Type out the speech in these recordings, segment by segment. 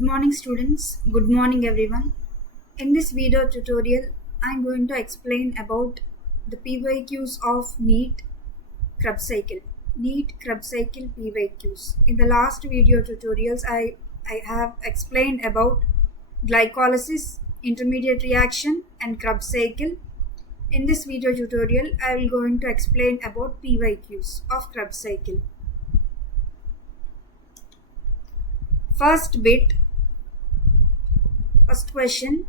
Good morning students, good morning everyone. In this video tutorial, I am going to explain about the PYQs of Neet Krebs cycle. Neet Krebs cycle PYQs. In the last video tutorials, I have explained about glycolysis, intermediate reaction and Krebs cycle. In this video tutorial, I will going to explain about PYQs of Krebs cycle. First question.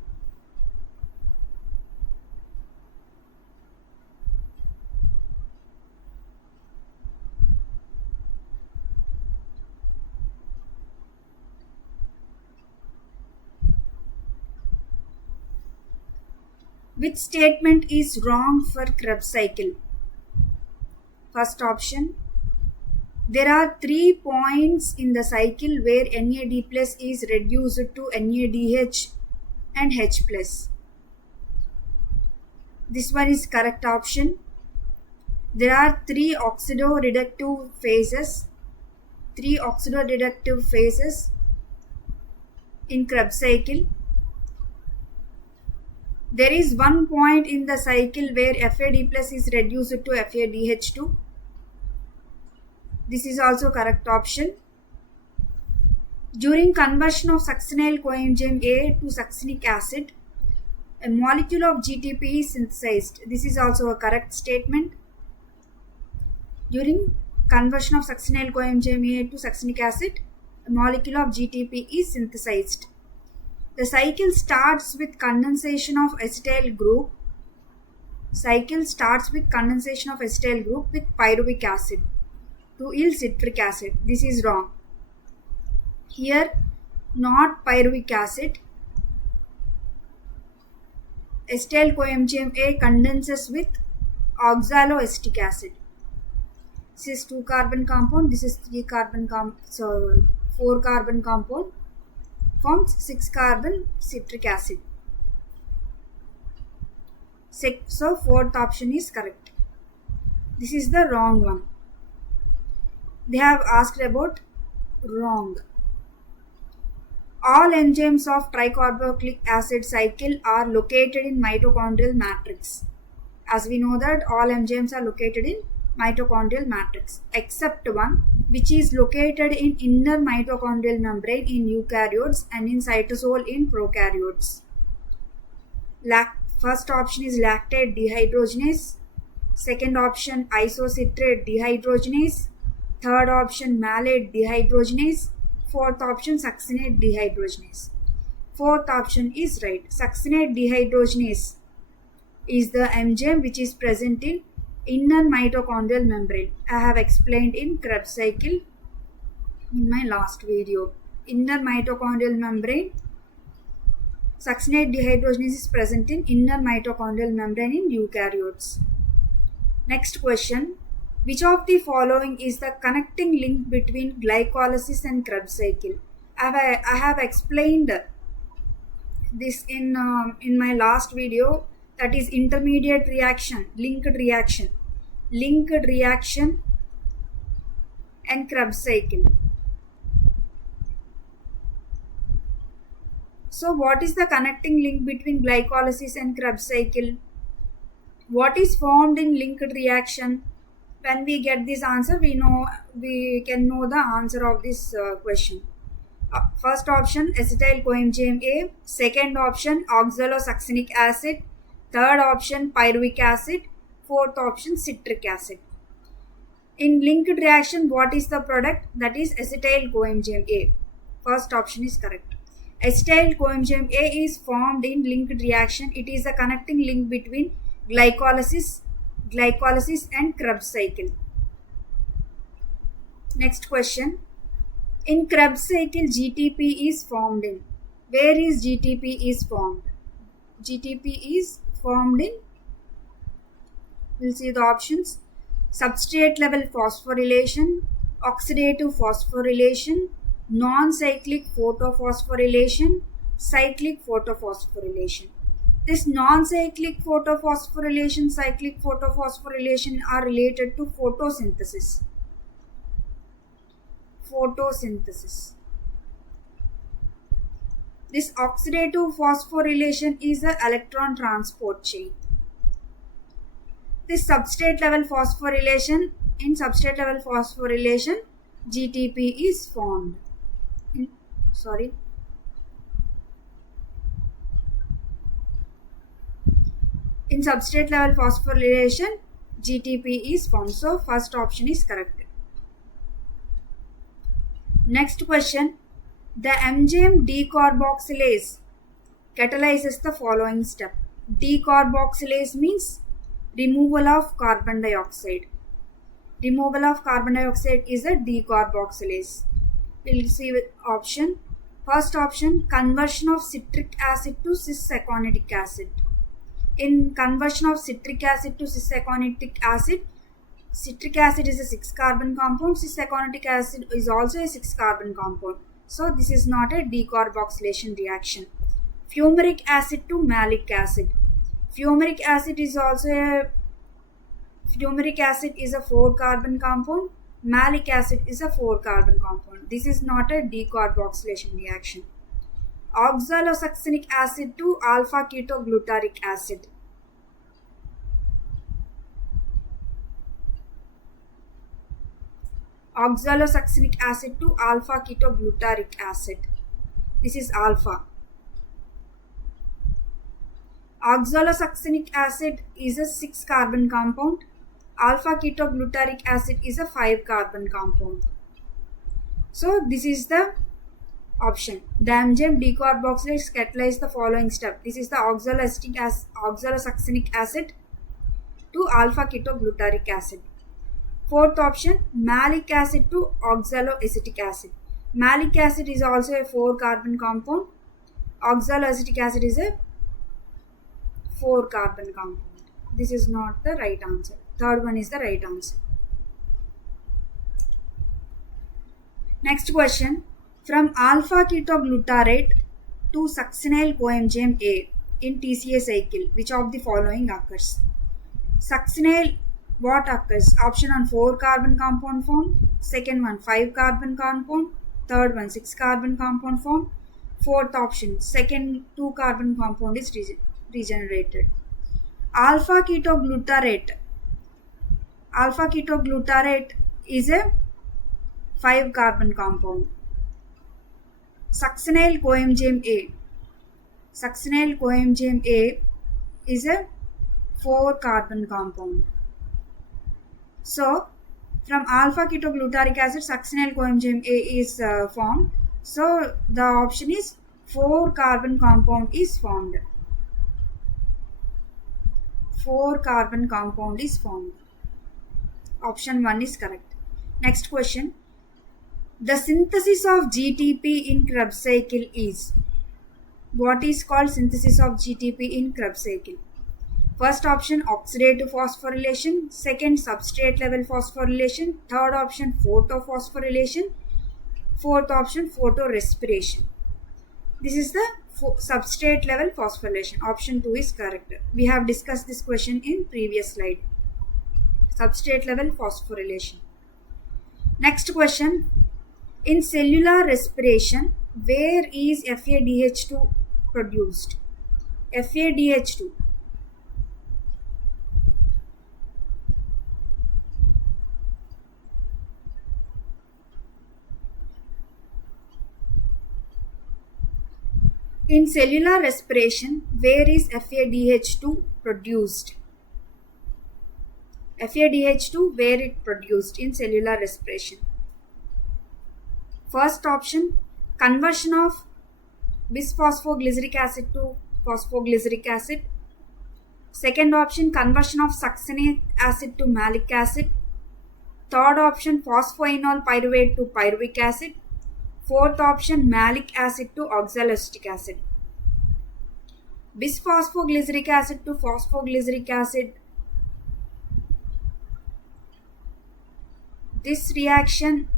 Which statement is wrong for Krebs cycle? First option. There are 3 points in the cycle where NAD plus is reduced to NADH and H plus. This one is correct option. There are 3 oxidoreductive phases. 3 oxidoreductive phases in Krebs cycle. There is 1 point in the cycle where FAD plus is reduced to FADH2. This is also correct option. During conversion of succinyl coenzyme A to succinic acid, a molecule of GTP is synthesized. This is also a correct statement. During conversion of succinyl coenzyme A to succinic acid, a molecule of GTP is synthesized. The cycle starts with condensation of acetyl group. Cycle starts with condensation of acetyl group with pyruvic acid to yield citric acid. This is wrong. Here, not pyruvic acid. Acetyl coenzyme A condenses with oxaloacetic acid. This is 2 carbon compound. This is 3 carbon 4 carbon compound. Forms 6 carbon citric acid. So fourth option is correct. This is the wrong one. They have asked about wrong. All enzymes of tricarboxylic acid cycle are located in mitochondrial matrix. As we know that all enzymes are located in mitochondrial matrix except one, which is located in inner mitochondrial membrane in eukaryotes and in cytosol in prokaryotes. First option is lactate dehydrogenase. Second option isocitrate dehydrogenase. Third option malate dehydrogenase. Fourth option succinate dehydrogenase. Fourth option is right. Succinate dehydrogenase is the enzyme which is present in inner mitochondrial membrane. I have explained in Krebs cycle in my last video. Inner mitochondrial membrane. Succinate dehydrogenase is present in inner mitochondrial membrane in eukaryotes. Next question. Which of the following is the connecting link between glycolysis and Krebs cycle? I have explained this in my last video. That is intermediate reaction, linked reaction and Krebs cycle. So what is the connecting link between glycolysis and Krebs cycle? What is formed in linked reaction? When we get this answer, we can know the answer of this question. First option acetyl coenzyme A. Second option oxalosuccinic acid. Third option pyruvic acid. Fourth option citric acid. In linked reaction, what is the product? That is acetyl coenzyme A. First option is correct. Acetyl coenzyme A is formed in linked reaction. It is a connecting link between glycolysis and Krebs cycle. Next question. In Krebs cycle, GTP is formed in. Where is GTP is formed? GTP is formed in, we'll see the options. Substrate level phosphorylation, oxidative phosphorylation, non-cyclic photophosphorylation, cyclic photophosphorylation. This non-cyclic photophosphorylation, cyclic photophosphorylation are related to photosynthesis. This oxidative phosphorylation is an electron transport chain. This substrate level phosphorylation, in substrate level phosphorylation, GTP is formed. In substrate level phosphorylation, GTP is formed. So first option is correct. Next question. The enzyme decarboxylase catalyzes the following step. Decarboxylase means removal of carbon dioxide. Removal of carbon dioxide is a decarboxylase. We'll see with option. First option, conversion of citric acid to cis-aconitic acid. In conversion of citric acid to cis-aconitic acid, citric acid is a 6-carbon compound, cis-aconic acid is also a 6-carbon compound. So this is not a decarboxylation reaction. Fumaric acid to malic acid. Fumaric acid is also a 4-carbon compound. Malic acid is a 4-carbon compound. This is not a decarboxylation reaction. Oxalosuccinic acid to alpha ketoglutarate acid. Oxalosuccinic acid to alpha ketoglutarate acid. This is alpha. Oxalosuccinic acid is a 6-carbon compound. Alpha ketoglutarate acid is a 5-carbon compound. So this is the option. The enzyme decarboxylase catalyzes the following step. This is the oxalosuccinic acid to alpha ketoglutarate acid. Fourth option, malic acid to oxaloacetic acid. Malic acid is also a 4-carbon compound. Oxaloacetic acid is a 4-carbon compound. This is not the right answer. Third one is the right answer. Next question. From alpha ketoglutarate to succinyl coenzyme A in TCA cycle, which of the following occurs? Succinyl, what occurs? Option 1, 4-carbon compound form. Second one, 5-carbon compound. Third one, 6-carbon compound form. Fourth option, second 2-carbon compound is regenerated. Alpha ketoglutarate is a 5-carbon compound. Succinyl coenzyme A is a 4-carbon compound. So from alpha ketoglutarate acid, succinyl coenzyme A is formed. So the option is 4-carbon compound is formed. 4-carbon compound is formed. Option 1 is correct. Next question. The synthesis of GTP in Krebs cycle is? What is called synthesis of GTP in Krebs cycle? First option, oxidative phosphorylation. Second, substrate level phosphorylation. Third option, photophosphorylation. Fourth option, photorespiration. This is the substrate level phosphorylation. Option 2 is correct. We have discussed this question in previous slide. Substrate level phosphorylation. Next question. In cellular respiration, where is FADH2 produced? FADH2. In cellular respiration, where is FADH2 produced? FADH2, where it produced in cellular respiration? First option, conversion of bisphosphoglyceric acid to phosphoglyceric acid. Second option, conversion of succinic acid to malic acid. Third option, phosphoenol pyruvate to pyruvic acid. Fourth option, malic acid to oxaloacetic acid. Bisphosphoglyceric acid to phosphoglyceric acid. This reaction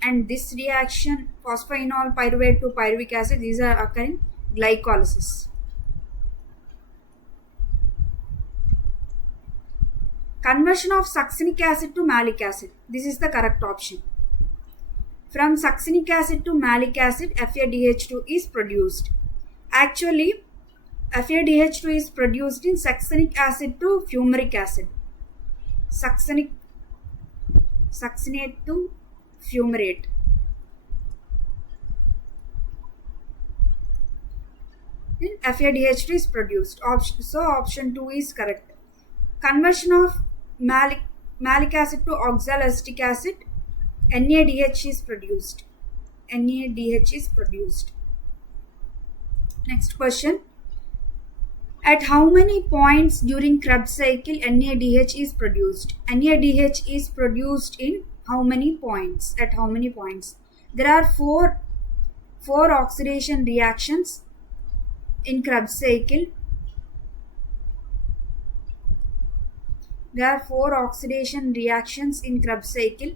and this reaction, phosphoenol pyruvate to pyruvic acid, these are occurring glycolysis. Conversion of succinic acid to malic acid. This is the correct option. From succinic acid to malic acid, FADH2 is produced. Actually, FADH2 is produced in succinic acid to fumaric acid. Succinate to fumarate. Then FADH2 is produced. So option 2 is correct. Conversion of malic acid to oxaloacetic acid, NADH is produced. NADH is produced. Next question. At how many points during Krebs cycle NADH is produced? NADH is produced in how many points? At how many points? There are four oxidation reactions in Krebs cycle. There are 4 oxidation reactions in Krebs cycle.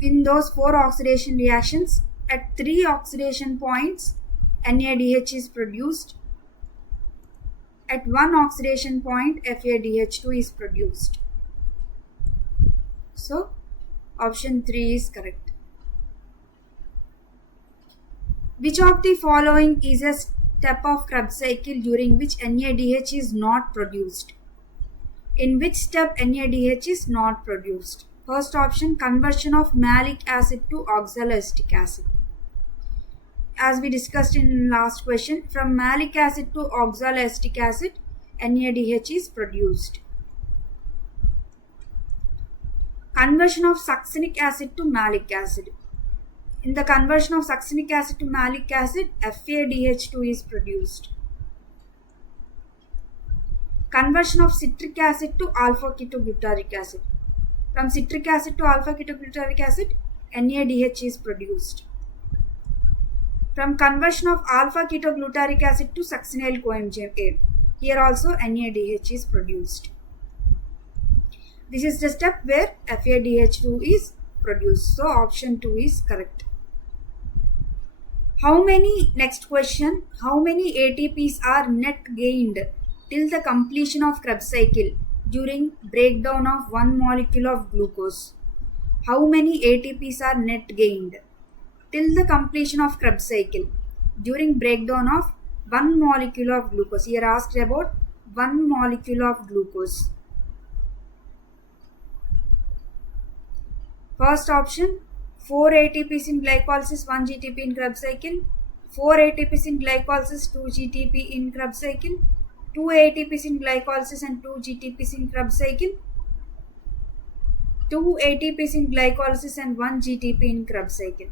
In those 4 oxidation reactions, at 3 oxidation points, NADH is produced. At 1 oxidation point, FADH2 is produced. So, option 3 is correct. Which of the following is a step of Krebs cycle during which NADH is not produced? In which step NADH is not produced? First option, conversion of malic acid to oxaloacetic acid. As we discussed in last question, from malic acid to oxaloacetic acid, NADH is produced. Conversion of succinic acid to malic acid. In the conversion of succinic acid to malic acid, FADH2 is produced. Conversion of citric acid to alpha-ketoglutaric acid. From citric acid to alpha-ketoglutaric acid, NADH is produced. From conversion of alpha-ketoglutaric acid to succinyl coenzyme A, here also NADH is produced. This is the step where FADH2 is produced. So option 2 is correct. Next question, how many ATPs are net gained till the completion of Krebs cycle during breakdown of one molecule of glucose? How many ATPs are net gained till the completion of Krebs cycle during breakdown of one molecule of glucose? Here asked about one molecule of glucose. First option, 4 ATPs in glycolysis, 1 GTP in Krebs cycle. 4 ATPs in glycolysis, 2 GTP in Krebs cycle. 2 ATPs in glycolysis and 2 GTPs in Krebs cycle. 2 ATPs in glycolysis and 1 GTP in Krebs cycle.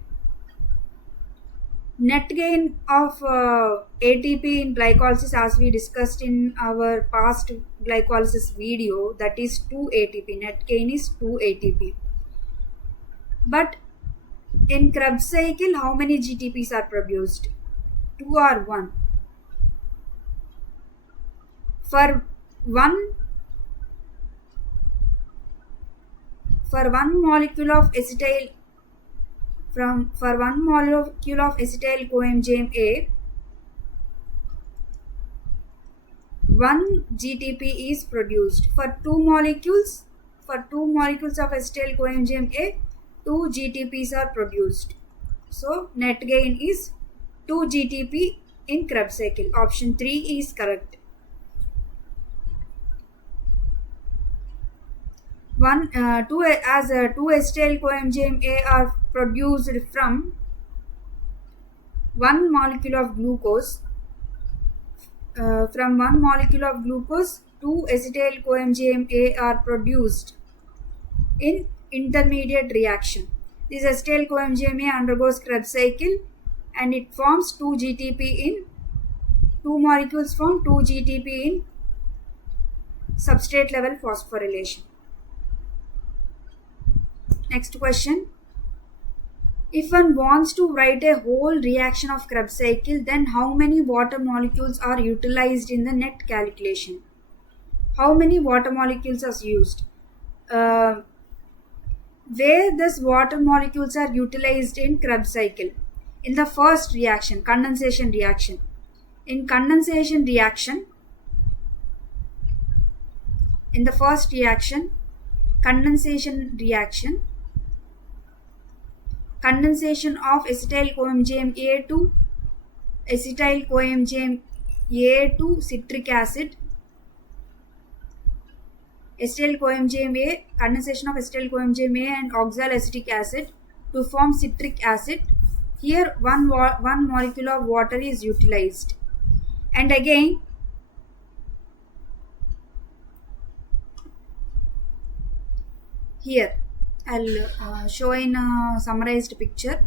Net gain of ATP in glycolysis, as we discussed in our past glycolysis video, that is 2 ATP. Net gain is 2 ATP. But in Krebs cycle, how many GTPs are produced? 2 or 1? For one molecule of acetyl coenzyme A, 1 GTP is produced. For two molecules of acetyl coenzyme A, 2 GTPs are produced. So net gain is 2 GTP in Krebs cycle. Option 3 is correct. 2 acetyl coenzyme A are produced from one molecule of glucose. From one molecule of glucose, 2 acetyl coenzyme A are produced in intermediate reaction. This acetyl coenzyme A undergoes Krebs cycle and it forms 2 GTP in 2 molecules form 2 GTP in substrate level phosphorylation. Next question. If one wants to write a whole reaction of Krebs cycle, then how many water molecules are utilized in the net calculation? How many water molecules are used? Where these water molecules are utilized in Krebs cycle? In the first reaction, condensation reaction. In the first reaction, condensation of acetyl coenzyme A to acetyl coenzyme A to citric acid. Acetyl coenzyme A, condensation of acetyl coenzyme A and oxaloacetic acid to form citric acid. Here one molecule of water is utilized. And again, here I'll show in a summarized picture.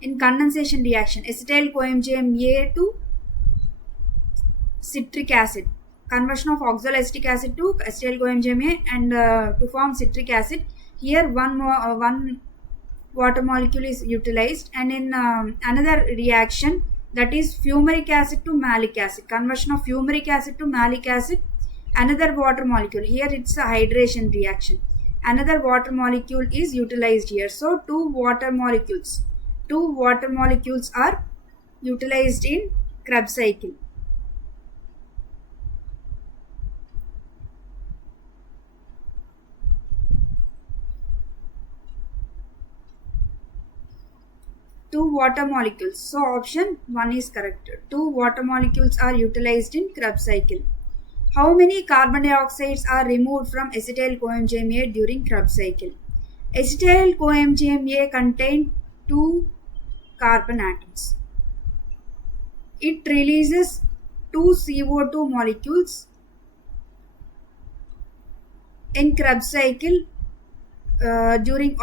In condensation reaction, acetyl coenzyme A to citric acid, conversion of oxaloacetic acid to acetyl coenzyme A and to form citric acid. Here one water molecule is utilized, and in another reaction, that is fumaric acid to malic acid, conversion of fumaric acid to malic acid, another water molecule. Here it's a hydration reaction. Another water molecule is utilized here. So two water molecules are utilized in Krebs cycle. Two water molecules. So option 1 is correct. Two water molecules are utilized in Krebs cycle. How many carbon dioxides are removed from acetyl coenzyme A during Krebs cycle? Acetyl coenzyme A contains 2 carbon atoms. It releases 2 CO2 molecules. In Krebs cycle, during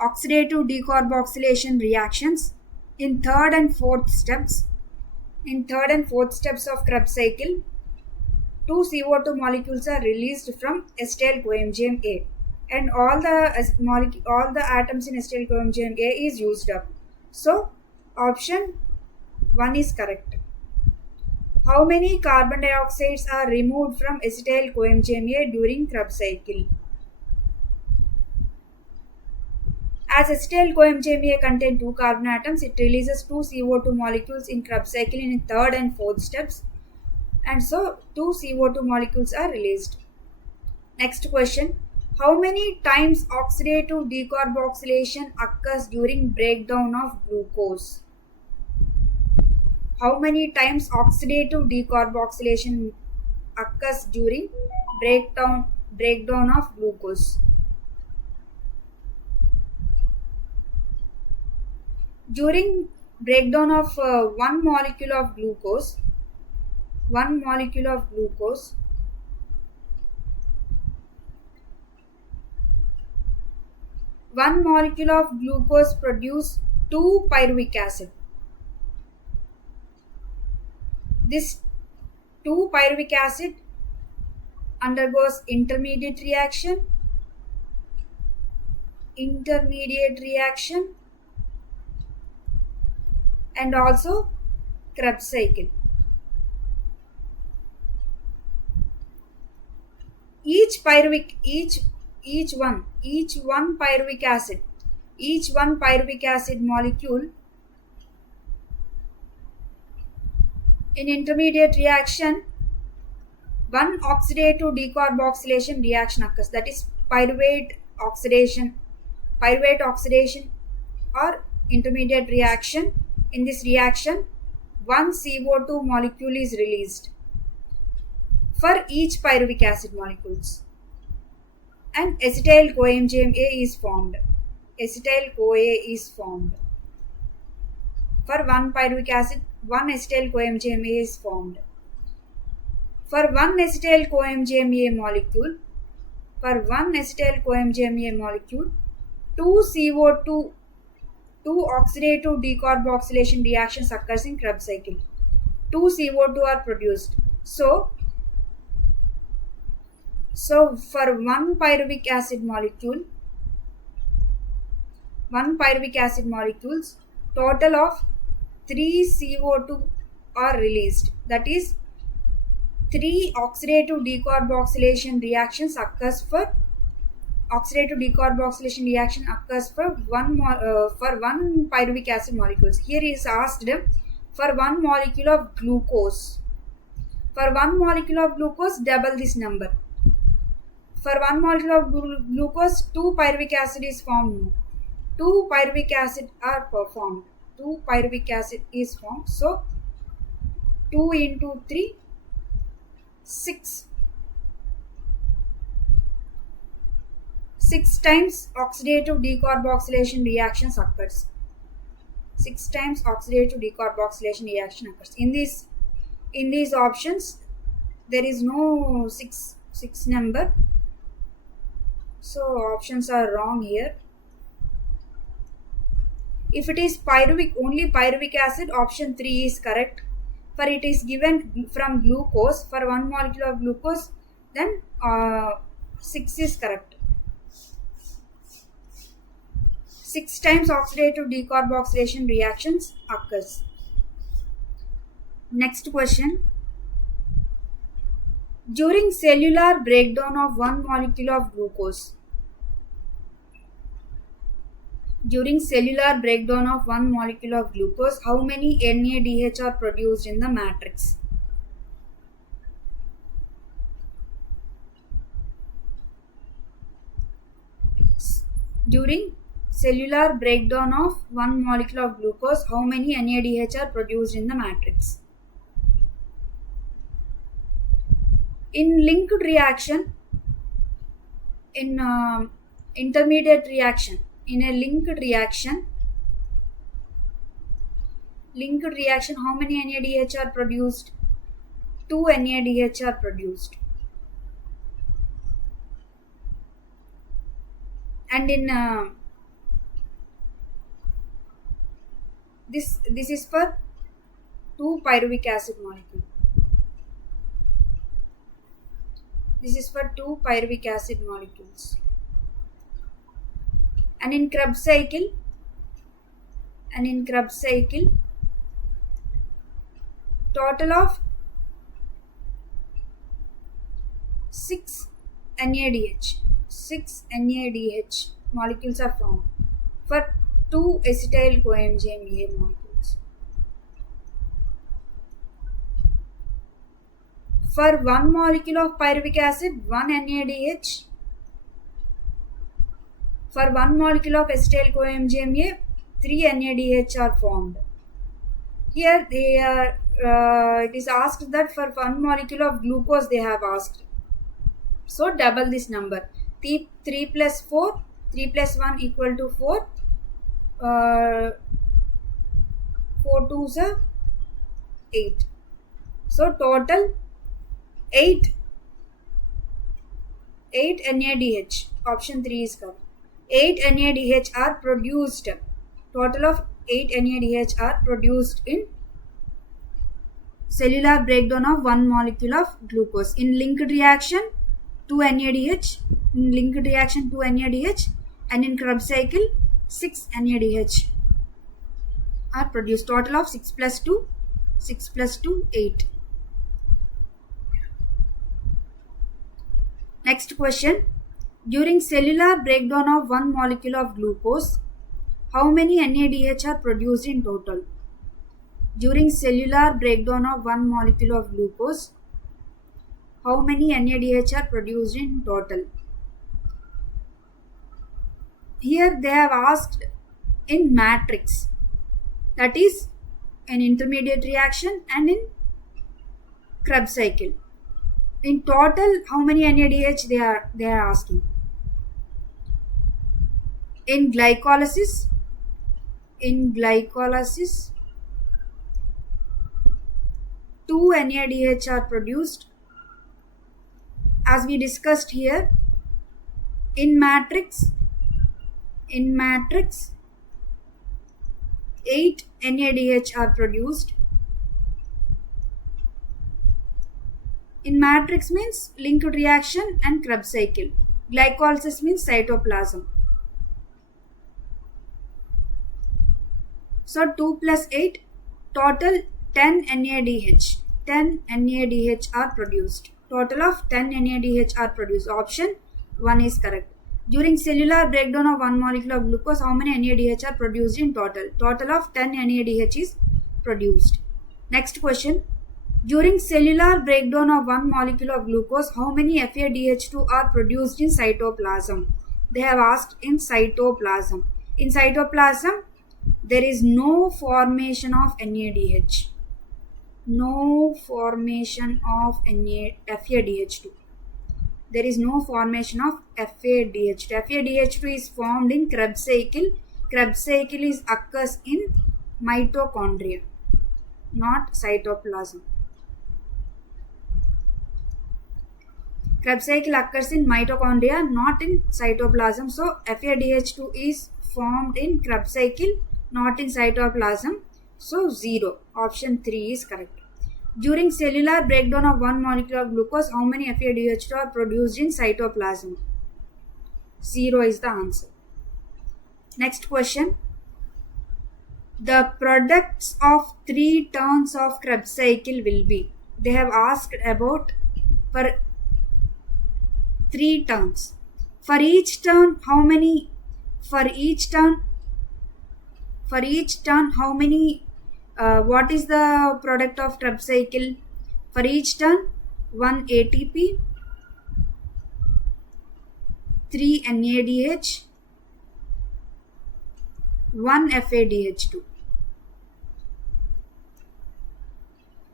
oxidative decarboxylation reactions, in third and fourth steps of Krebs cycle, 2 CO2 molecules are released from acetyl coenzyme A, and all the atoms in acetyl coenzyme A is used up. So option 1 is correct. How many carbon dioxides are removed from acetyl coenzyme A during Krebs cycle? As acetyl coenzyme A contains 2 carbon atoms, it releases 2 CO2 molecules in Krebs cycle in third and fourth steps, and so 2 CO2 molecules are released. Next question. How many times oxidative decarboxylation occurs during breakdown of glucose? How many times oxidative decarboxylation occurs during breakdown of glucose? During breakdown of one molecule of glucose, one molecule of glucose produce 2 pyruvic acid. This 2 pyruvic acid undergoes intermediate reaction and also Krebs cycle. Each one pyruvic acid molecule in intermediate reaction, one oxidative decarboxylation reaction occurs, that is pyruvate oxidation or intermediate reaction. In this reaction, one CO2 molecule is released for each pyruvic acid molecules, and acetyl coenzyme A is formed. Acetyl CoA is formed. For one pyruvic acid, one acetyl coenzyme A is formed. For one acetyl coenzyme A molecule, 2 oxidative decarboxylation reactions occurs in Krebs cycle. 2 CO2 are produced. So for one pyruvic acid molecules, total of 3 CO2 are released. That is 3 oxidative decarboxylation reactions occurs for one pyruvic acid molecules. Here is asked for one molecule of glucose. For one molecule of glucose, double this number. For one molecule of glucose, 2 pyruvic acid is formed. 2 pyruvic acid are formed. 2 pyruvic acid is formed. So 2 into 3, 6. 6 times oxidative decarboxylation reactions occurs. 6 times oxidative decarboxylation reaction occurs. In these options, there is no 6 number. So options are wrong here. If it is only pyruvic acid, option 3 is correct. For it is given from glucose, for 1 molecule of glucose, then 6 is correct. 6 times oxidative decarboxylation reactions occurs. Next question. During cellular breakdown of 1 molecule of glucose, how many NADH are produced in the matrix? During cellular breakdown of 1 molecule of glucose, how many NADH are produced in the matrix? In linked reaction, in intermediate reaction, in a linked reaction, how many NADH are produced? 2 NADH are produced. And in this is for 2 pyruvic acid molecule. This is for 2 pyruvic acid molecules. And in Krebs cycle, total of 6 NADH molecules are formed for 2 acetyl coMGMA molecules. For 1 molecule of pyruvic acid, 1 NADH. For 1 molecule of acetyl coMGMA, 3 NADH are formed. Here they are. It is asked that for 1 molecule of glucose they have asked. So double this number. 3 plus 4, 3 plus 1 equal to 4. 4 2s are 8. So total 8 NADH. Option 3 is correct. 8 NADH are produced. Total of 8 NADH are produced in cellular breakdown of 1 molecule of glucose. In linked reaction, 2 NADH. In linked reaction, 2 NADH. And in Krebs cycle, 6 NADH are produced. Total of 6 plus 2, 8. Next question. During cellular breakdown of 1 molecule of glucose, how many NADH are produced in total? During cellular breakdown of 1 molecule of glucose, how many NADH are produced in total? Here they have asked in matrix, that is an intermediate reaction and in Krebs cycle. In total, how many NADH they are asking? In glycolysis, 2 NADH are produced. As we discussed here, in matrix 8 NADH are produced. In matrix means linked reaction and Krebs cycle. Glycolysis means cytoplasm. So 2 plus 8, total 10 NADH. 10 NADH are produced. Total of 10 NADH are produced. Option 1 is correct. During cellular breakdown of 1 molecule of glucose, how many NADH are produced in total? Total of 10 NADH is produced. Next question. During cellular breakdown of 1 molecule of glucose, how many FADH2 are produced in cytoplasm? They have asked in cytoplasm. In cytoplasm, there is no formation of NADH. No formation of FADH2. There is no formation of FADH2. FADH2 is formed in Krebs cycle. Krebs cycle occurs in mitochondria, not cytoplasm. Krebs cycle occurs in mitochondria, not in cytoplasm. So FADH2 is formed in Krebs cycle, not in cytoplasm. So 0. Option 3 is correct. During cellular breakdown of one molecule of glucose, how many FADH2 are produced in cytoplasm? 0 is the answer. Next question. The products of 3 turns of Krebs cycle will be. They have asked about for 3 turns. For each turn, how many? For each turn, how many? What is the product of Krebs cycle? For each turn, 1 ATP, 3 NADH, 1 FADH2.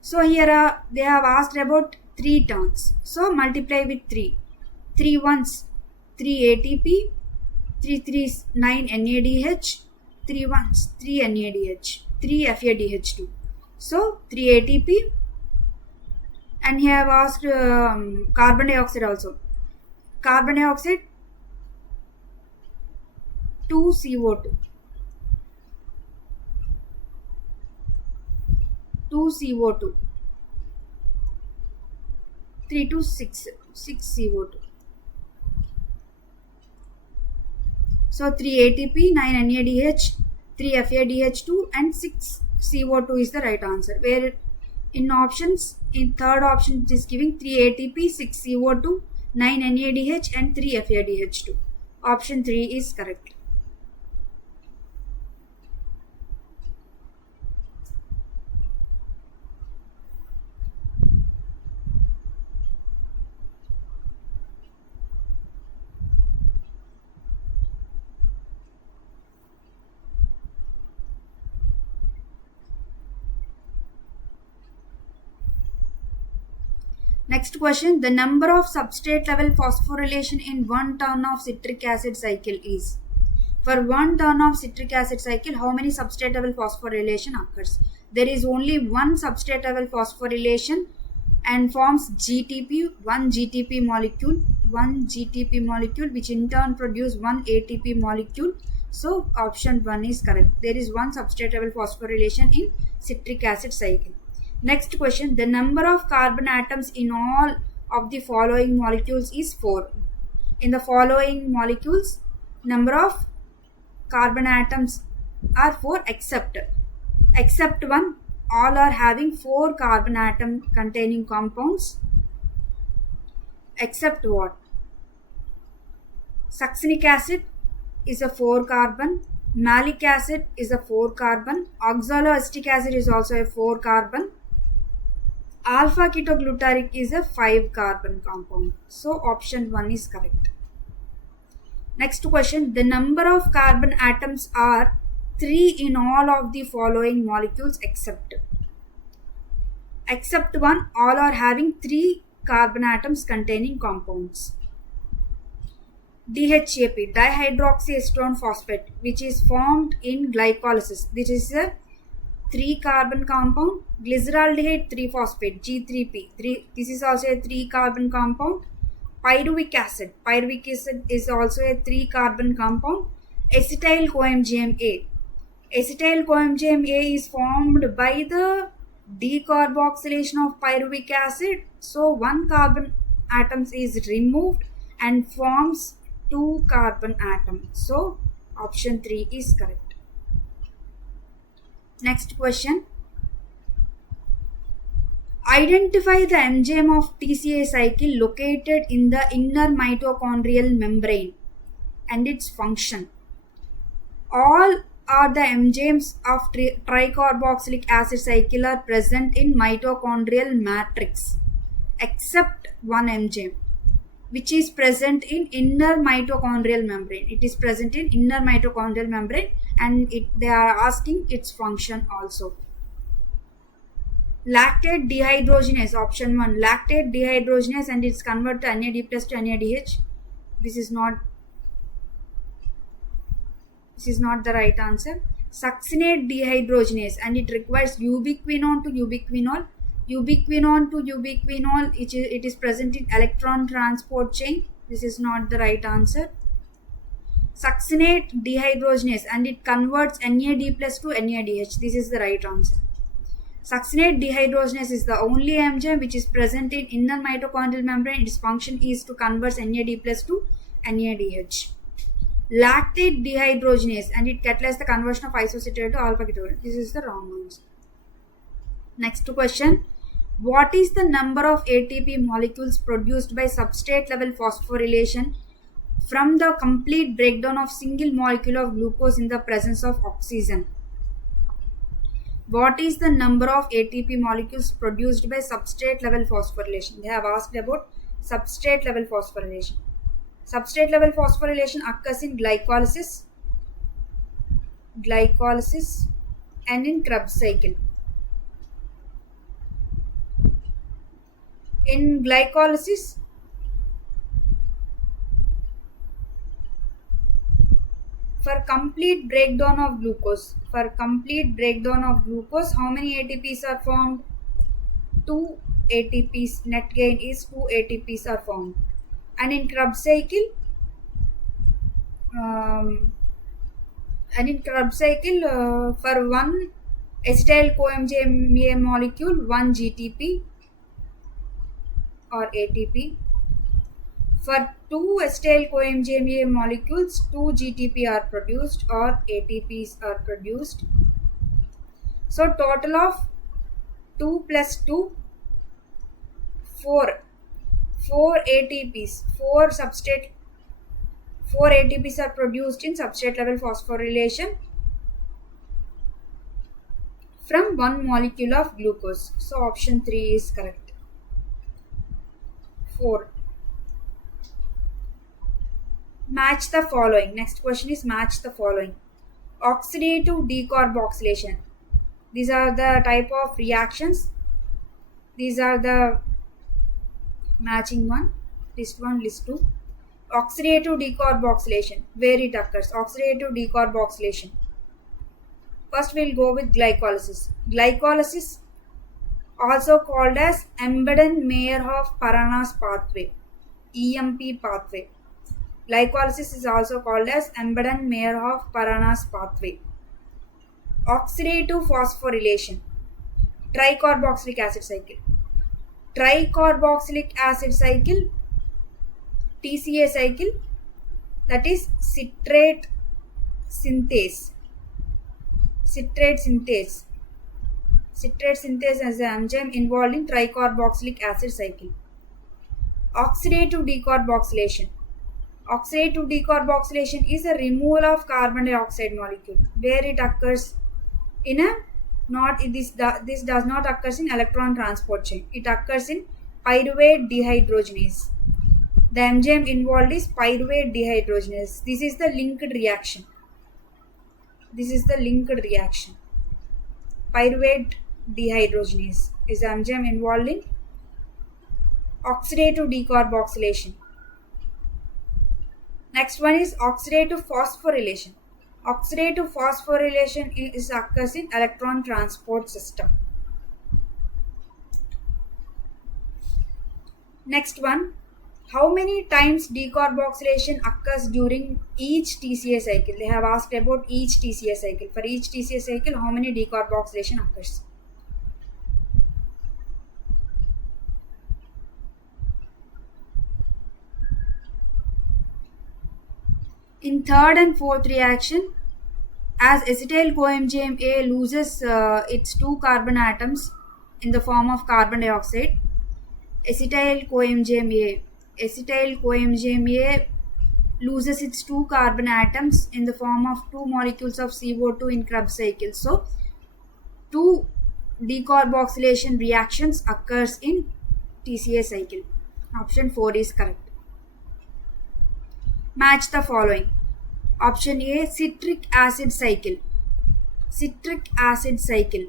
So here they have asked about 3 turns. So multiply with 3. 3 ones, 3 ATP, 3 threes, 9 NADH, 3 ones, 3 NADH, 3 FADH2. So 3 ATP, and here I have asked carbon dioxide also. Carbon dioxide, 2 CO2. 2 CO2. 3 to 6 CO2. So 3 ATP, 9 NADH, 3 FADH2 and 6 CO2 is the right answer. Where in options, in third option it is giving 3 ATP, 6 CO2, 9 NADH and 3 FADH2. Option 3 is correct. Next question, the number of substrate level phosphorylation in one turn of citric acid cycle is. For one turn of citric acid cycle, how many substrate level phosphorylation occurs? There is only one substrate level phosphorylation and forms GTP, one GTP molecule, which in turn produce one ATP molecule. So option 1 is correct. There is one substrate level phosphorylation in citric acid cycle. Next question, the number of carbon atoms in all of the following molecules is 4. In the following molecules, number of carbon atoms are 4 except one. All are having 4 carbon atom containing compounds. Except what? Succinic acid is a 4 carbon. Malic acid is a 4 carbon. Oxaloacetic acid is also a 4 carbon. Alpha ketoglutaric is a 5 carbon compound. So option 1 is correct. Next question, the number of carbon atoms are 3 in all of the following molecules except 1. All are having 3 carbon atoms containing compounds. DHAP, dihydroxyacetone phosphate, which is formed in glycolysis. This is a 3 carbon compound. Glyceraldehyde 3-phosphate, G3P. This is also a 3 carbon compound. Pyruvic acid. Pyruvic acid is also a 3 carbon compound. Acetyl coenzyme A. Acetyl coenzyme A is formed by the decarboxylation of pyruvic acid. So 1 carbon atom is removed and forms 2 carbon atoms. So option 3 is correct. Next question. Identify the enzyme of TCA cycle located in the inner mitochondrial membrane and its function. All are the enzymes of tricarboxylic acid cycle are present in mitochondrial matrix except one enzyme which is present in inner mitochondrial membrane. It is present in inner mitochondrial membrane and they are asking its function also. Lactate dehydrogenase, option 1, lactate dehydrogenase, and it's converted to NAD plus to NADH. This is not the right answer. Succinate dehydrogenase, and it requires ubiquinone to ubiquinol. Ubiquinone to ubiquinol, it is present in electron transport chain. This is not the right answer. Succinate dehydrogenase, and it converts NAD plus to NADH. This is the right answer. Succinate dehydrogenase is the only enzyme which is present in inner mitochondrial membrane. Its function is to convert NAD plus to NADH. Lactate dehydrogenase, and it catalyzes the conversion of isocitrate to alpha ketone. This is the wrong answer. Next question. What is the number of ATP molecules produced by substrate level phosphorylation from the complete breakdown of single molecule of glucose in the presence of oxygen? What is the number of ATP molecules produced by substrate level phosphorylation? They have asked about substrate level phosphorylation. Substrate level phosphorylation occurs in glycolysis and in Krebs cycle. In glycolysis, for complete breakdown of glucose, how many ATPs are formed? 2 ATPs. Net gain is 2 ATPs are formed. And in Krebs cycle, for one acetyl CoMJMA molecule, 1 GTP or ATP. For 2 acetyl CoMJMA molecules, 2 GTP are produced or ATPs are produced. So total of 2 plus 2, 4 ATPs. 4 ATPs are produced in substrate level phosphorylation from 1 molecule of glucose. So option 3 is correct. 4. Match the following. Next question is match the following. Oxidative decarboxylation. These are the type of reactions. These are the matching one. List 1, list 2. Oxidative decarboxylation. Where it occurs? Oxidative decarboxylation. First we'll go with glycolysis. Glycolysis, also called as Embeden-Meyerhof-Paranas pathway, EMP pathway. Glycolysis is also called as Embeden-Meyerhof-Paranas pathway. Oxidative phosphorylation. Tricarboxylic acid cycle. Tricarboxylic acid cycle, TCA cycle, that is citrate synthase. Citrate synthase as an enzyme involved in tricarboxylic acid cycle. Oxidative decarboxylation. Oxidative decarboxylation is a removal of carbon dioxide molecule. Where it occurs in a this does not occur in electron transport chain. It occurs in pyruvate dehydrogenase. The enzyme involved is pyruvate dehydrogenase. This is the linked reaction. Pyruvate dehydrogenase is the enzyme involved in oxidative decarboxylation. Next one is oxidative phosphorylation. Oxidative phosphorylation occurs in electron transport system. Next one, how many times decarboxylation occurs during each TCA cycle? They have asked about each TCA cycle. For each TCA cycle, how many decarboxylation occurs? In third and fourth reaction, as acetyl CoMJMA loses its 2 carbon atoms in the form of carbon dioxide, acetyl CoMJMA loses its 2 carbon atoms in the form of 2 molecules of CO2 in Krebs cycle. So 2 decarboxylation reactions occurs in TCA cycle. Option 4 is correct. Match the following. Option A, citric acid cycle. Citric acid cycle.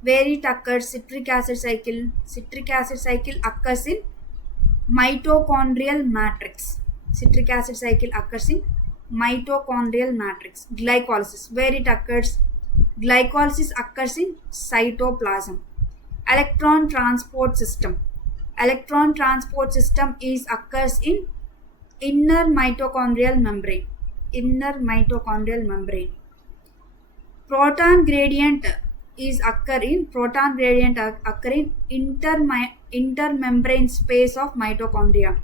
Where it occurs, citric acid cycle. Citric acid cycle occurs in mitochondrial matrix. Citric acid cycle occurs in mitochondrial matrix. Glycolysis. Where it occurs? Glycolysis occurs in cytoplasm. Electron transport system. Electron transport system occurs in inner mitochondrial membrane. Inner mitochondrial membrane. Proton gradient occur in intermembrane space of mitochondria.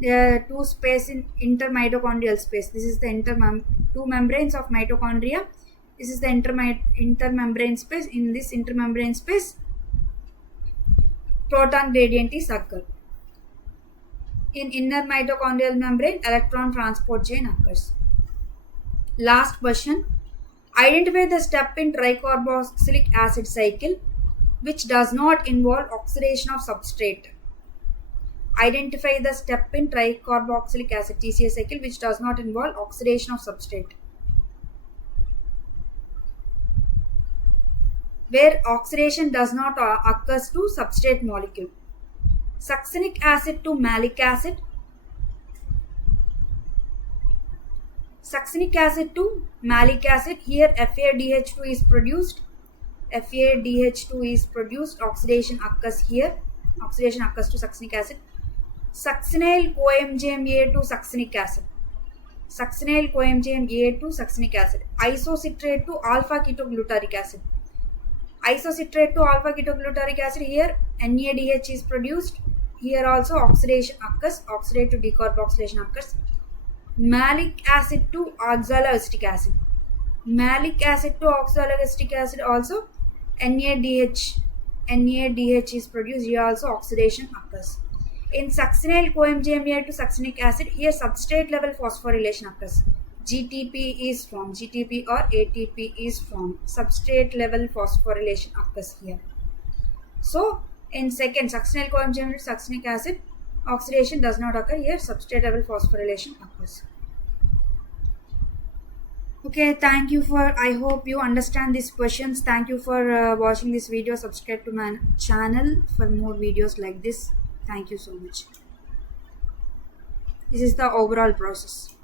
There are two space in intermitochondrial space. This is the two membranes of mitochondria. This is the intermembrane space. In this intermembrane space, proton gradient is occur. In inner mitochondrial membrane, electron transport chain occurs. Last question. Identify the step in tricarboxylic acid cycle which does not involve oxidation of substrate. Identify the step in tricarboxylic acid TCA cycle which does not involve oxidation of substrate. Where oxidation does not occur to substrate molecule. Succinic acid to malic acid. Succinic acid to malic acid. Here FADH2 is produced. FADH2 is produced. Oxidation occurs here. Oxidation occurs to succinic acid. Succinyl coenzyme to succinic acid. Succinyl coenzyme to succinic acid. Isocitrate to alpha ketoglutaric acid. Isocitrate to alpha ketoglutaric acid. Here NADH is produced. Here also oxidation occurs. Oxidate to decarboxylation occurs. Malic acid to oxaloacetic acid. Malic acid to oxaloacetic acid also NADH is produced. Here also oxidation occurs. In succinyl coenzyme to succinic acid, here substrate level phosphorylation occurs. GTP is formed. GTP or ATP is formed. Substrate level phosphorylation occurs here. So in second, succinyl coenzyme to succinic acid, oxidation does not occur. Here substrate level phosphorylation occurs. Okay, thank you for, I hope you understand these questions. Thank you for watching this video. Subscribe to my channel for more videos like this. Thank you so much. This is the overall process.